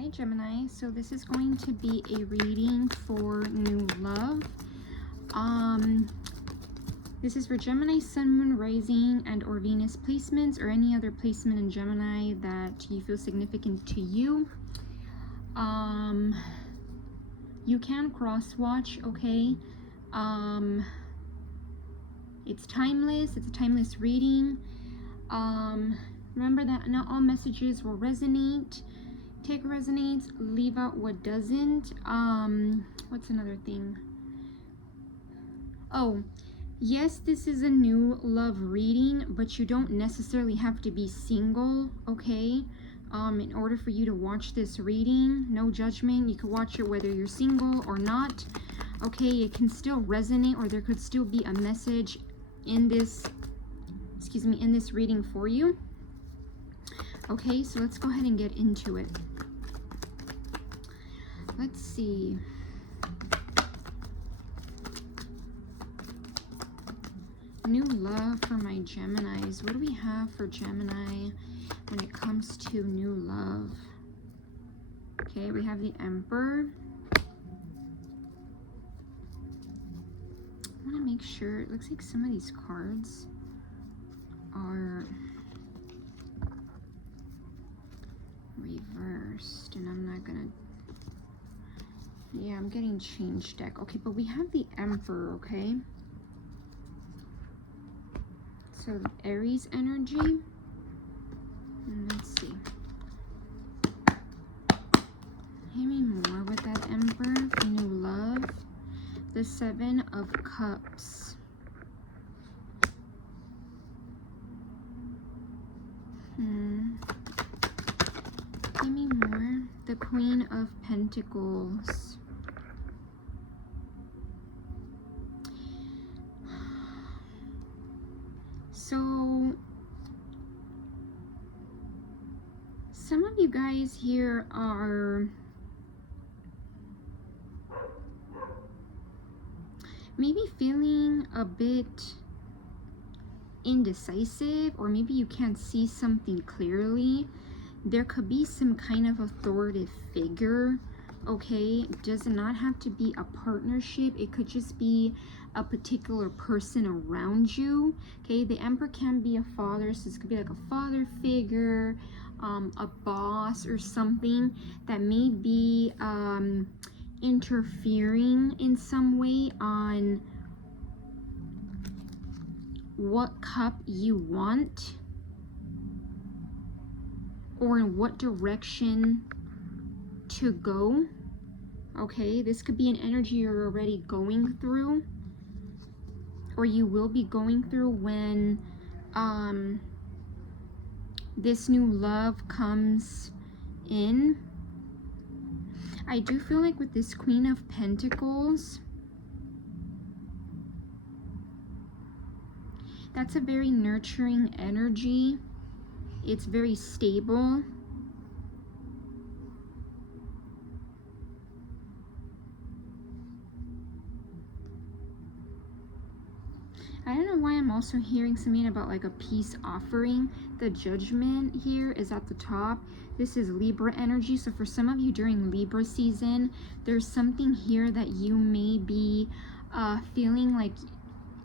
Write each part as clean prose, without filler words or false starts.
Hi Gemini, so this is going to be a reading for new love. This is for Gemini, Sun, Moon, Rising, and or Venus placements, or any other placement in Gemini that you feel significant to you. You can cross watch, okay? It's timeless. It's a timeless reading. Remember that not all messages will resonate. Take what resonates, leave out what doesn't. What's another thing? Oh, yes, this is a new love reading, but you don't necessarily have to be single, okay? In order for you to watch this reading, no judgment. You can watch it whether you're single or not, okay? It can still resonate, or there could still be a message in this, in this reading for you. Okay, so let's go ahead and get into it. Let's see. New love for my Geminis. What do we have for Gemini when it comes to new love? Okay, we have the Emperor. I want to make sure. It looks like some of these cards are reversed, and I'm not gonna, yeah, I'm getting changed deck. Okay, but we have the Emperor, okay? So Aries energy, and let's see. Give me more with that Emperor for new love. The Seven of Cups. Give me more. The Queen of Pentacles. So, some of you guys here are maybe feeling a bit indecisive, or maybe you can't see something clearly. There could be some kind of authoritative figure, okay? It does not have to be a partnership. It could just be a particular person around you, okay? The Emperor can be a father, so this could be like a father figure, a boss or something that may be interfering in some way on what cup you want, or in what direction to go, okay? This could be an energy you're already going through, or you will be going through when this new love comes in. I do feel like with this Queen of Pentacles, that's a very nurturing energy. It's very stable. I don't know why I'm also hearing something about like a peace offering. The Judgment here is at the top. This is Libra energy. So for some of you during Libra season, there's something here that you may be feeling like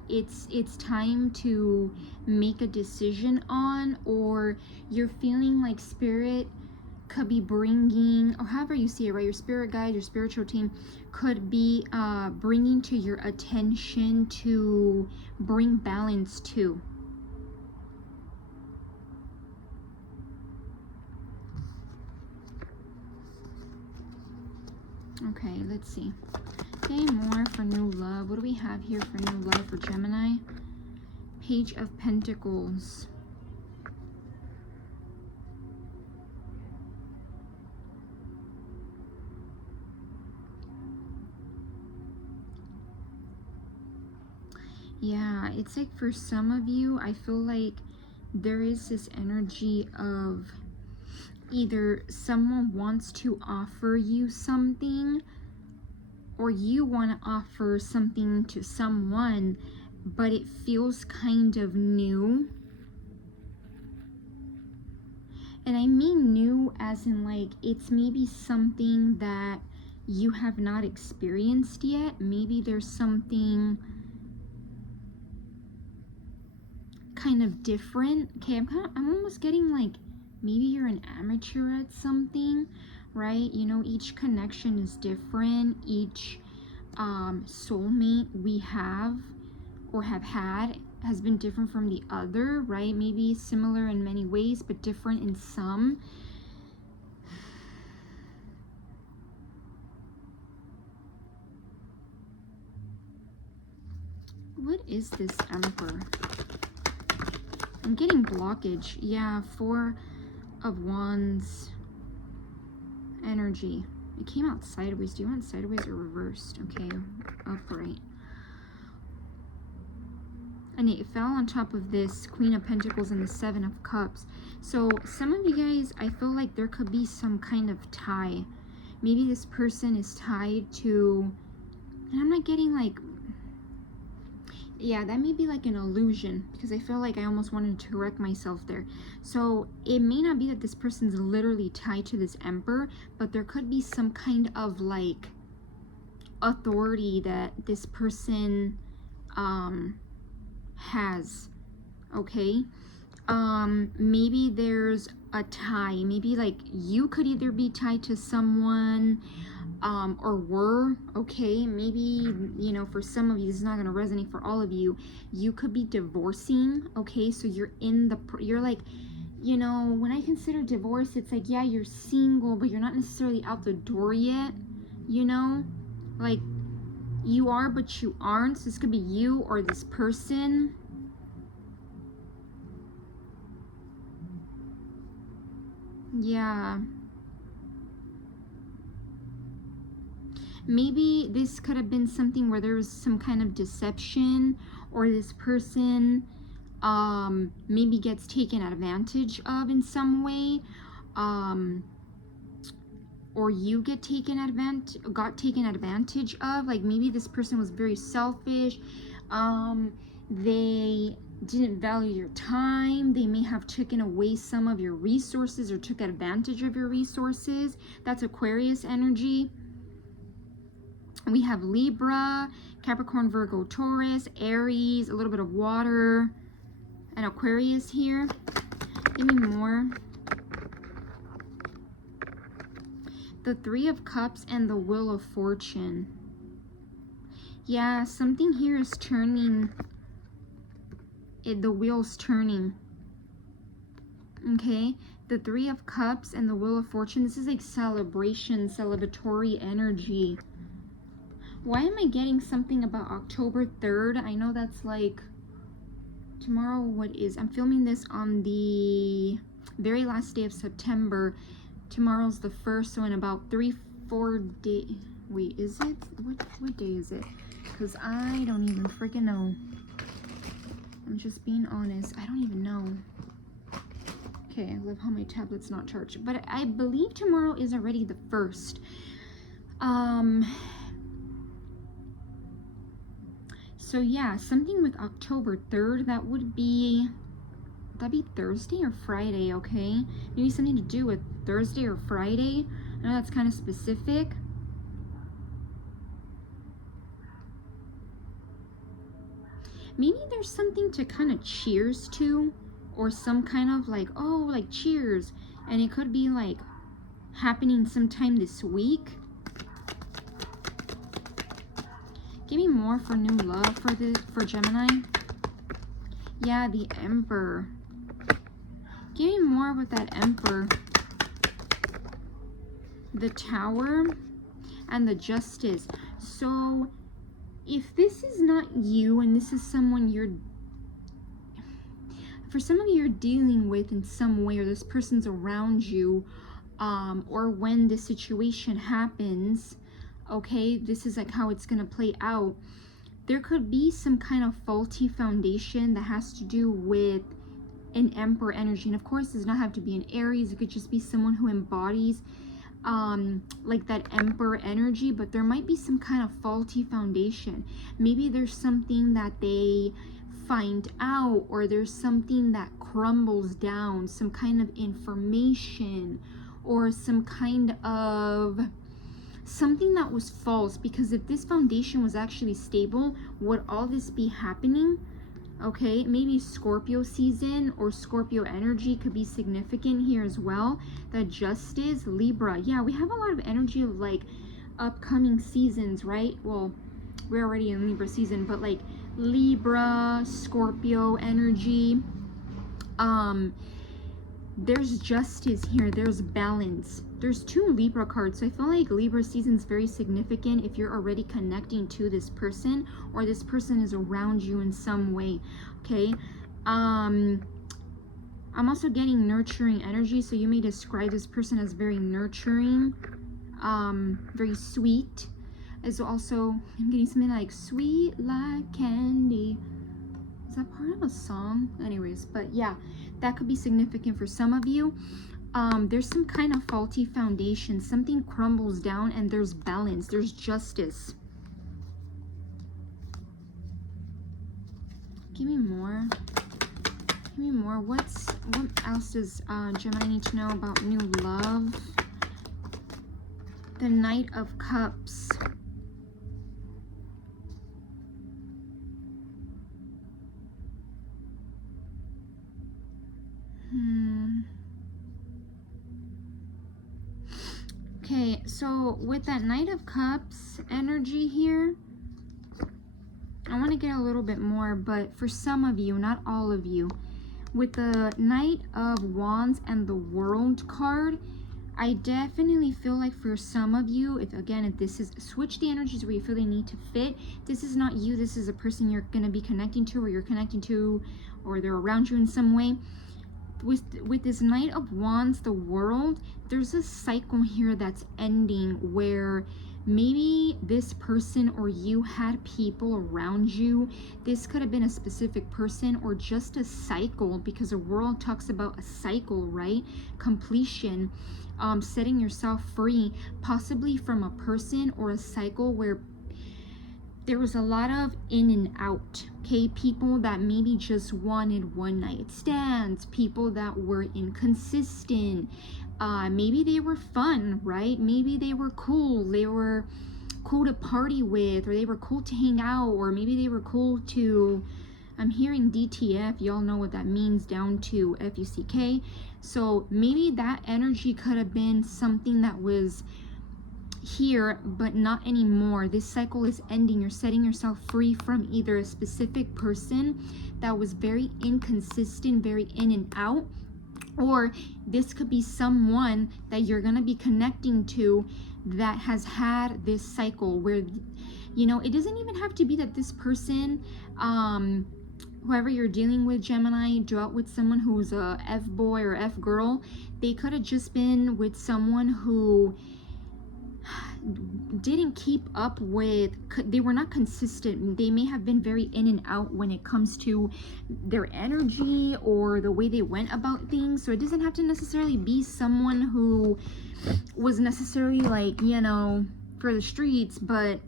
it's time to make a decision on, or you're feeling like Spirit could be bringing, or however you see it, right? Your spirit guide, your spiritual team could be bringing to your attention to bring balance to. Okay, let's see. Okay, more for new love. What do we have here for new love for Gemini? Page of Pentacles. Yeah, it's like for some of you, I feel like there is this energy of either someone wants to offer you something, or you want to offer something to someone, but it feels kind of new. And I mean new as in like it's maybe something that you have not experienced yet. Maybe there's something kind of different. Okay, I'm almost getting like maybe you're an amateur at something, right? You know, each connection is different. Each soulmate we have or have had has been different from the other, right? Maybe similar in many ways, but different in some. What is this Emperor? I'm getting blockage. Yeah, 4 of Wands energy. It came out sideways. Do you want sideways or reversed? Okay, upright. And it fell on top of this Queen of Pentacles and the 7 of Cups. So some of you guys, I feel like there could be some kind of tie. Maybe this person is tied to, and I'm not getting like, yeah, that may be like an illusion, because I feel like I almost wanted to correct myself there. So it may not be that this person's literally tied to this Emperor, but there could be some kind of like authority that this person has, okay? Maybe there's a tie. Maybe like you could either be tied to someone or were, okay? Maybe, you know, for some of you, this is not going to resonate for all of you. You could be divorcing, okay? So you're in the, you're like, you know, when I consider divorce, it's like, yeah, you're single, but you're not necessarily out the door yet, you know? Like, you are, but you aren't. So this could be you or this person. Yeah. Maybe this could have been something where there was some kind of deception, or this person maybe gets taken advantage of in some way, or you got taken advantage of. Like maybe this person was very selfish. They didn't value your time. They may have taken away some of your resources or took advantage of your resources. That's Aquarius energy. We have Libra, Capricorn, Virgo, Taurus, Aries, a little bit of water, and Aquarius here. Give me more. The 3 of Cups and the Wheel of Fortune. Yeah, something here is turning. The wheel's turning. Okay, the 3 of Cups and the Wheel of Fortune. This is like celebration, celebratory energy. Why am I getting something about October 3rd? I know that's like tomorrow. What is? I'm filming this on the very last day of September. Tomorrow's the 1st, so in about 3-4 days. Wait, is it? What day is it? Because I don't even freaking know. I'm just being honest. I don't even know. Okay, I love how my tablet's not charged. But I believe tomorrow is already the 1st. So yeah, something with October 3rd, that'd be Thursday or Friday, okay? Maybe something to do with Thursday or Friday. I know that's kind of specific. Maybe there's something to kind of cheers to, or some kind of like, oh, like cheers. And it could be like happening sometime this week. Give me more for new love for Gemini. Yeah, the Emperor. Give me more with that Emperor. The Tower and the Justice. So if this is not you and this is someone for some of you you're dealing with in some way, or this person's around you, or when this situation happens, okay, this is like how it's going to play out. There could be some kind of faulty foundation that has to do with an Emperor energy. And of course, it does not have to be an Aries. It could just be someone who embodies like that Emperor energy, but there might be some kind of faulty foundation. Maybe there's something that they find out, or there's something that crumbles down, some kind of information, or some kind of something that was false. Because if this foundation was actually stable, would all this be happening? Okay, maybe Scorpio season or Scorpio energy could be significant here as well. The Justice, Libra. Yeah, we have a lot of energy of like upcoming seasons, right? Well, we're already in Libra season, but like Libra, Scorpio energy. There's justice here, there's balance. There's 2 Libra cards, so I feel like Libra season is very significant if you're already connecting to this person, or this person is around you in some way. Okay, I'm also getting nurturing energy, so you may describe this person as very nurturing, very sweet. As also, I'm getting something like sweet like candy. Is that part of a song? Anyways, but yeah, that could be significant for some of you. There's some kind of faulty foundation. Something crumbles down and there's balance. There's justice. Give me more. Give me more. What else does Gemini need to know about new love? The Knight of Cups. Okay, so with that Knight of Cups energy here, I want to get a little bit more, but for some of you, not all of you, with the Knight of Wands and the World card, I definitely feel like for some of you, if this is, switch the energies where you feel they need to fit. This is not you, this is a person you're going to be connecting to, or you're connecting to, or they're around you in some way. With this Knight of Wands, the World, there's a cycle here that's ending where maybe this person or you had people around you. This could have been a specific person or just a cycle, because the World talks about a cycle, right? Completion, setting yourself free, possibly from a person or a cycle where there was a lot of in and out, okay? People that maybe just wanted one night stands, people that were inconsistent. Maybe they were fun, right? Maybe they were cool to party with, or they were cool to hang out, or maybe they were cool to, I'm hearing DTF, y'all know what that means, down to FUCK. So maybe that energy could have been something that was here, but not anymore. This cycle is ending. You're setting yourself free from either a specific person that was very inconsistent, very in and out, or this could be someone that you're going to be connecting to that has had this cycle where, you know, it doesn't even have to be that this person, whoever you're dealing with, Gemini, dealt with someone who was a F-boy or F-girl. They could have just been with someone who didn't keep up with, they were not consistent. They may have been very in and out when it comes to their energy or the way they went about things. So it doesn't have to necessarily be someone who was necessarily like, you know, for the streets, but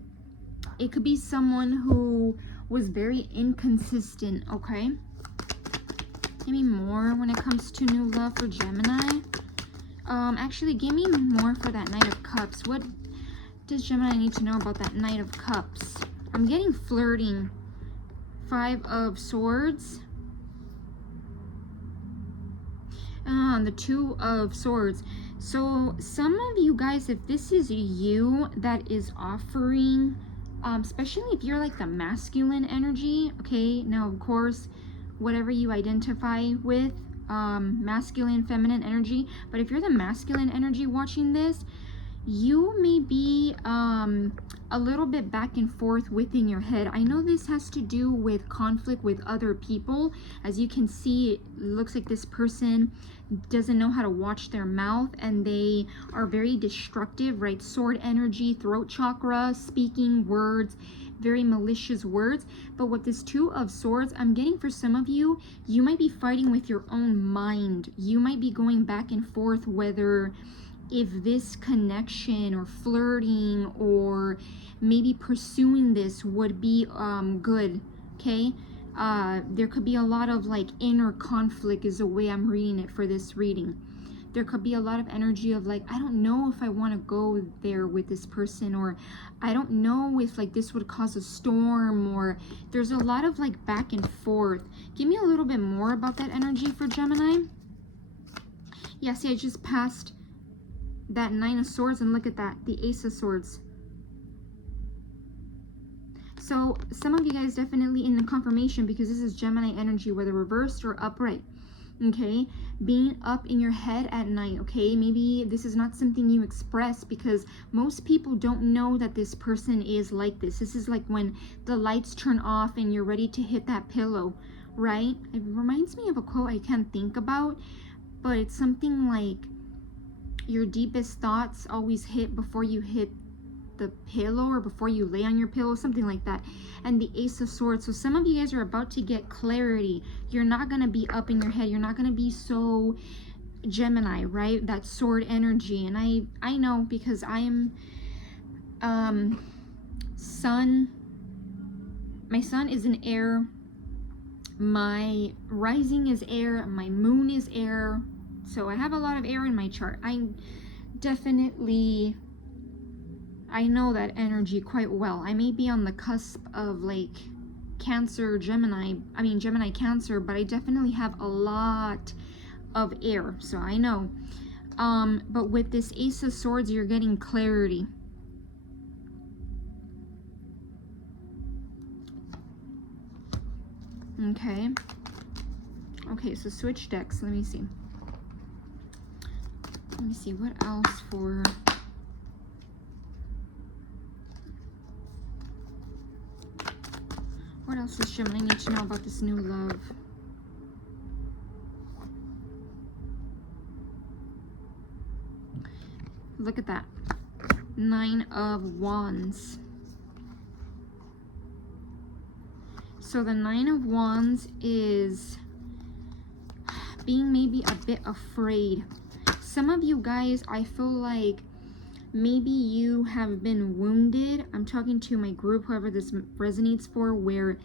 it could be someone who was very inconsistent. Okay, give me more when it comes to new love for Gemini. Actually, give me more for that Knight of Cups. What does Gemini need to know about that Knight of Cups? I'm getting flirting. 5 of Swords. The 2 of Swords. So some of you guys, if this is you that is offering, especially if you're like the masculine energy, okay, now of course, whatever you identify with, masculine, feminine energy, but if you're the masculine energy watching this, you may be a little bit back and forth within your head. I know this has to do with conflict with other people. As you can see, it looks like this person doesn't know how to watch their mouth, and they are very destructive, right? Sword energy, throat chakra, speaking words, very malicious words. But with this 2 of Swords, I'm getting for some of you, you might be fighting with your own mind. You might be going back and forth whether if this connection or flirting or maybe pursuing this would be good, okay? There could be a lot of like inner conflict is the way I'm reading it for this reading. There could be a lot of energy of like, I don't know if I want to go there with this person, or I don't know if like this would cause a storm, or there's a lot of like back and forth. Give me a little bit more about that energy for Gemini. Yeah, see, I just passed that Nine of Swords, and look at that, the Ace of Swords. So some of you guys definitely in the confirmation, because this is Gemini energy, whether reversed or upright. Okay, being up in your head at night. Okay, maybe this is not something you express because most people don't know that this person is like this. This is like when the lights turn off and you're ready to hit that pillow, right? It reminds me of a quote I can't think about, but it's something like your deepest thoughts always hit before you hit the pillow, or before you lay on your pillow, something like that. And the Ace of Swords. So some of you guys are about to get clarity. You're not going to be up in your head. You're not going to be so Gemini, right? That sword energy. And I know, because I am sun. My sun is an air. My rising is air. My moon is air. So I have a lot of air in my chart. I know that energy quite well. I may be on the cusp of like Cancer, Gemini, Cancer, but I definitely have a lot of air, so I know. But with this Ace of Swords, you're getting clarity. Okay, so switch decks. Let me see what else for... What else does Gemini need to know about this new love? Look at that. 9 of Wands. So the 9 of Wands is being maybe a bit afraid. Some of you guys, I feel like maybe you have been wounded. I'm talking to my group, whoever this resonates for, where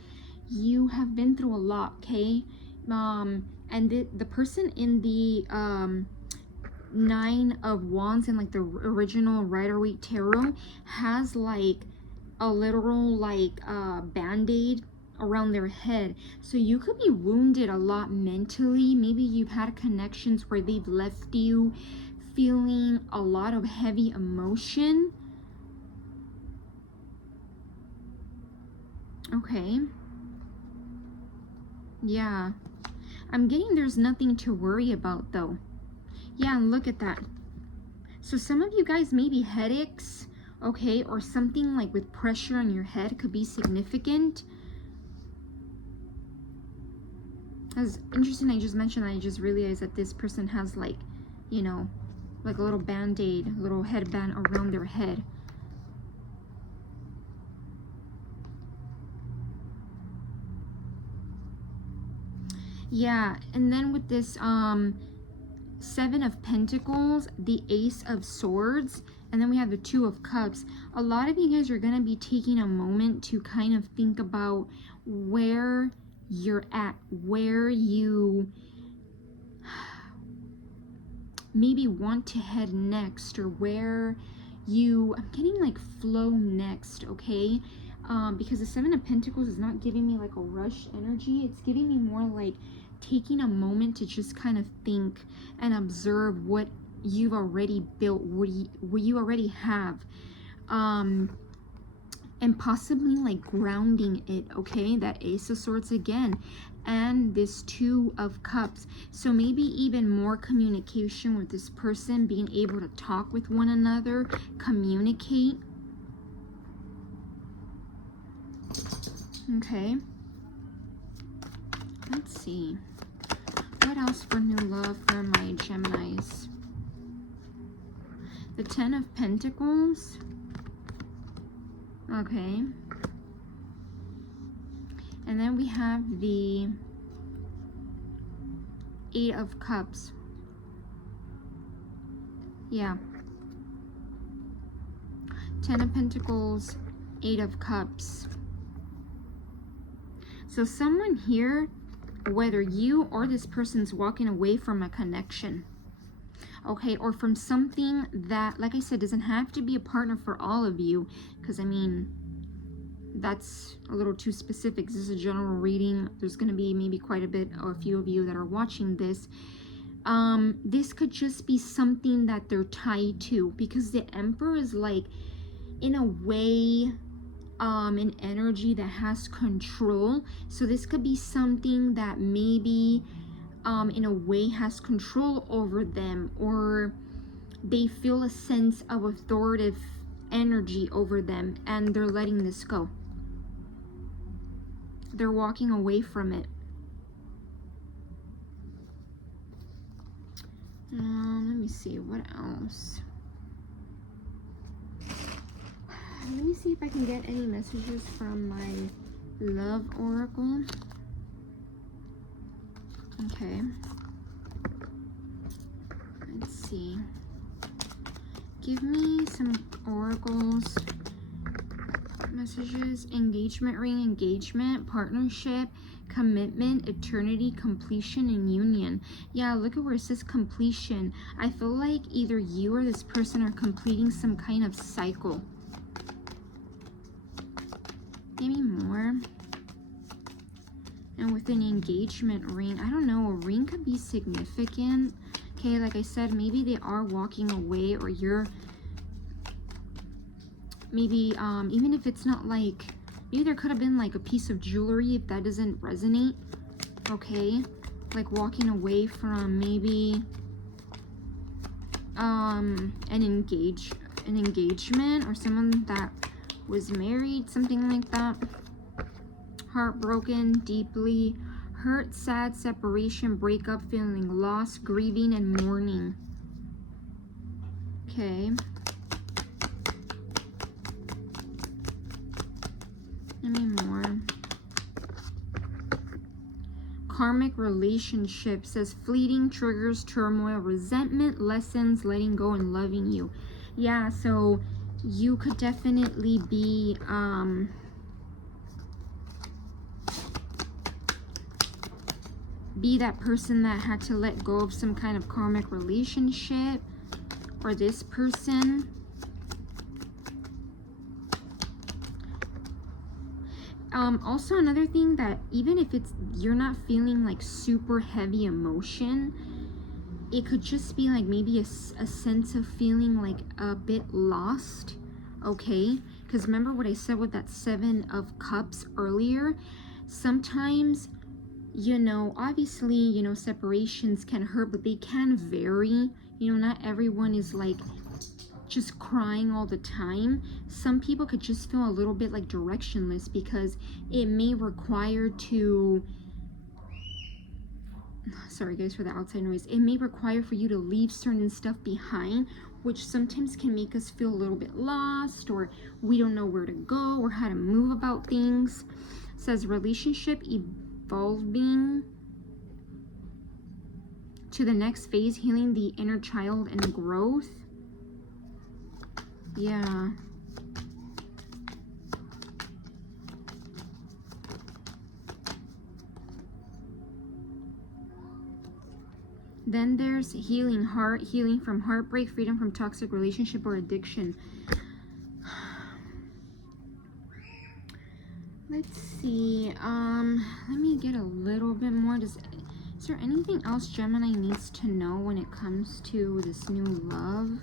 you have been through a lot, okay? And the person in the 9 of Wands in like the original Rider-Waite Tarot has like a literal like band-aid around their head. So you could be wounded a lot mentally. Maybe you've had connections where they've left you feeling a lot of heavy emotion. Okay. Yeah. I'm getting there's nothing to worry about though. Yeah, and look at that. So some of you guys, maybe headaches, okay, or something like with pressure on your head could be significant. That's interesting. I just mentioned that. I just realized that this person has like, you know, like a little band-aid, a little headband around their head. Yeah, and then with this 7 of Pentacles, the Ace of Swords, and then we have the 2 of Cups. A lot of you guys are going to be taking a moment to kind of think about where you're at, where you maybe want to head next, or where you, I'm getting like flow next, okay? Because the 7 of Pentacles is not giving me like a rush energy. It's giving me more like taking a moment to just kind of think and observe what you've already built, what you already have, and possibly like grounding it, okay? That Ace of Swords again, and this 2 of Cups. So maybe even more communication with this person, being able to talk with one another, communicate. Okay, let's see what else for new love for my Geminis. The 10 of Pentacles. Okay, and then we have the 8 of Cups. Yeah, 10 of Pentacles, 8 of Cups. So someone here, whether you or this person's walking away from a connection, okay, or from something that, like I said, doesn't have to be a partner for all of you, because I mean, that's a little too specific. This is a general reading. There's going to be maybe quite a bit or a few of you that are watching this. This could just be something that they're tied to, because the Emperor is like, in a way, an energy that has control. So this could be something that maybe in a way has control over them, or they feel a sense of authoritative energy over them, and they're letting this go. They're walking away from it. Let me see, what else? Let me see if I can get any messages from my love oracle. Okay. Let's see. Give me some oracles. Messages. Engagement ring, engagement, partnership, commitment, eternity, completion, and union. Yeah, look at where it says completion. I feel like either you or this person are completing some kind of cycle. Maybe more. And with an engagement ring, I don't know, a ring could be significant. Okay, like I said, maybe they are walking away, or you're maybe even if it's not like, maybe there could have been like a piece of jewelry, if that doesn't resonate. Okay, like walking away from maybe an engagement, or someone that was married, something like that. Heartbroken, deeply hurt, sad, separation, breakup, feeling lost, grieving, and mourning. Okay. Any more? Karmic relationship says fleeting, triggers, turmoil, resentment, lessons, letting go, and loving you. Yeah, so you could definitely be that person that had to let go of some kind of karmic relationship, or this person. Also another thing, that even if you're not feeling like super heavy emotion, it could just be like maybe a sense of feeling like a bit lost. Okay, because remember what I said with that 7 of Cups earlier. Sometimes, you know, obviously, you know, separations can hurt, but they can vary. You know, not everyone is like just crying all the time. Some people could just feel a little bit like directionless, because it may require to, sorry guys for the outside noise, it may require for you to leave certain stuff behind, which sometimes can make us feel a little bit lost, or we don't know where to go or how to move about things. It says relationship evolving to the next phase, healing the inner child and growth. Yeah. Then there's healing heart, healing from heartbreak, freedom from toxic relationship or addiction. Let's see. Let me get a little bit more. Is there anything else Gemini needs to know when it comes to this new love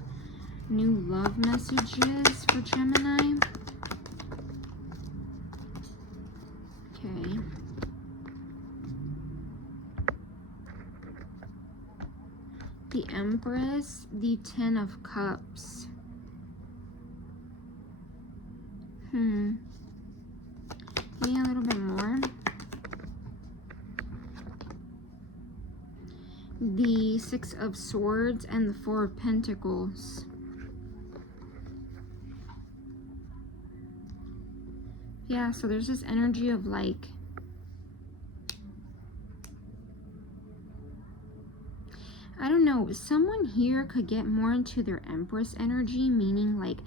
messages for Gemini? Okay. The Empress, the 10 of Cups. Yeah, a little bit more. The 6 of Swords and the 4 of Pentacles. Yeah, so there's this energy of like, I don't know, someone here could get more into their Empress energy, meaning like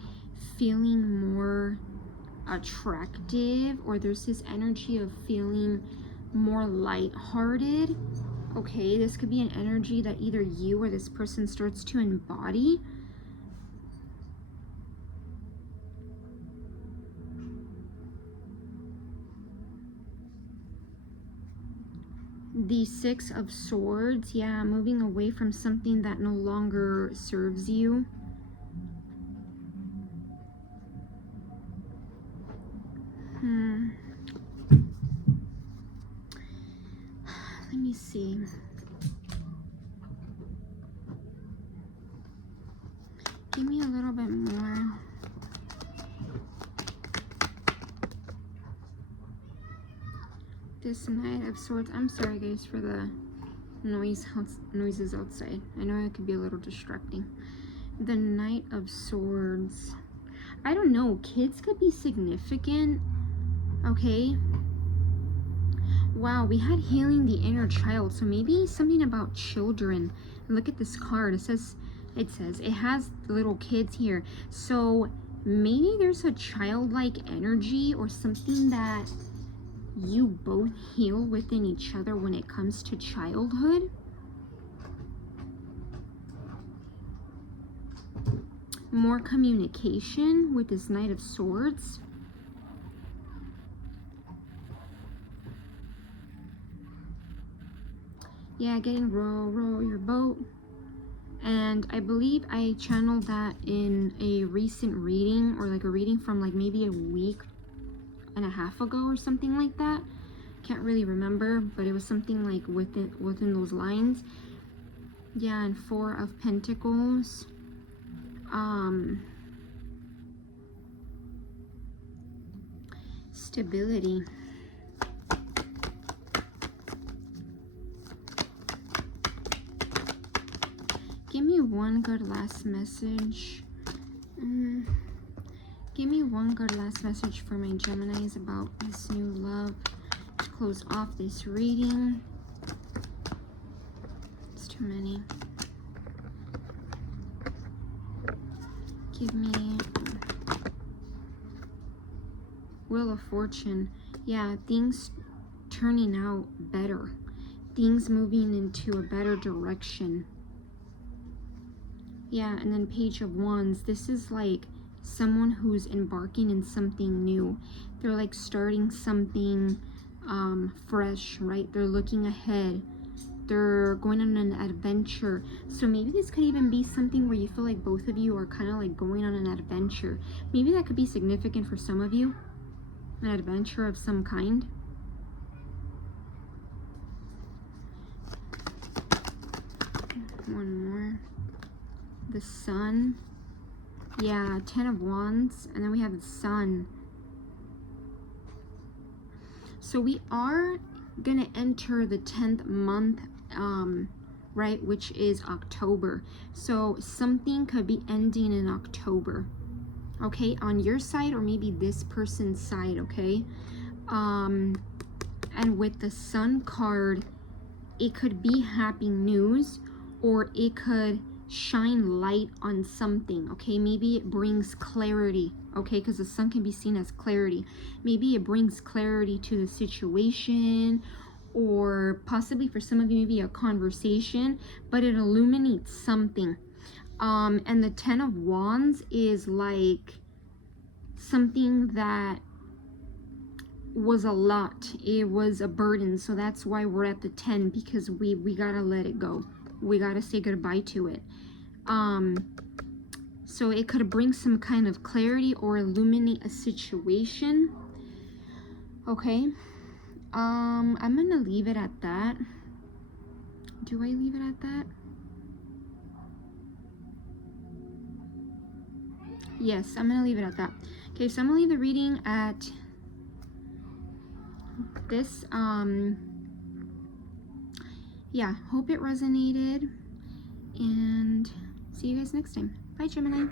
feeling more attractive, or there's this energy of feeling more lighthearted. Okay, this could be an energy that either you or this person starts to embody. The Six of Swords, yeah, moving away from something that no longer serves you. Let me see. Give me a little bit more. This Knight of Swords. I'm sorry guys for the noises outside. I know it could be a little distracting. The Knight of Swords. I don't know. Kids could be significant. Okay. Wow, we had healing the inner child. So maybe something about children. Look at this card. It says it has little kids here. So maybe there's a childlike energy or something that you both heal within each other when it comes to childhood. More communication with this Knight of Swords. Yeah, getting row your boat. And I believe I channeled that in a recent reading, or like a reading from like maybe a week and a half ago or something like that. Can't really remember, but it was something like within those lines. Yeah, and Four of Pentacles. Stability. Give me one good last message. Give me one good last message for my Geminis about this new love to close off this reading. It's too many. Give me Wheel of Fortune. Yeah, things turning out better. Things moving into a better direction. Yeah, and then Page of Wands. This is like someone who's embarking in something new. They're like starting something fresh, right? They're looking ahead. They're going on an adventure. So maybe this could even be something where you feel like both of you are kind of like going on an adventure. Maybe that could be significant for some of you. An adventure of some kind. One more. The Sun. Yeah, 10 of Wands. And then we have the Sun. So we are going to enter the 10th month, right, which is October. So something could be ending in October, okay, on your side or maybe this person's side, okay? And with the Sun card, it could be happy news, or it could shine light on something, okay? Maybe it brings clarity, okay? Because the Sun can be seen as clarity. Maybe it brings clarity to the situation, or possibly for some of you, maybe a conversation, but it illuminates something. And the 10 of Wands is like something that was a lot. It was a burden. So that's why we're at the 10, because we gotta let it go. We gotta say goodbye to it. So it could bring some kind of clarity or illuminate a situation. Okay. I'm gonna leave it at that. Do I leave it at that? Yes, I'm gonna leave it at that. Okay, so I'm gonna leave the reading at this. Yeah, hope it resonated, and see you guys next time. Bye, Gemini.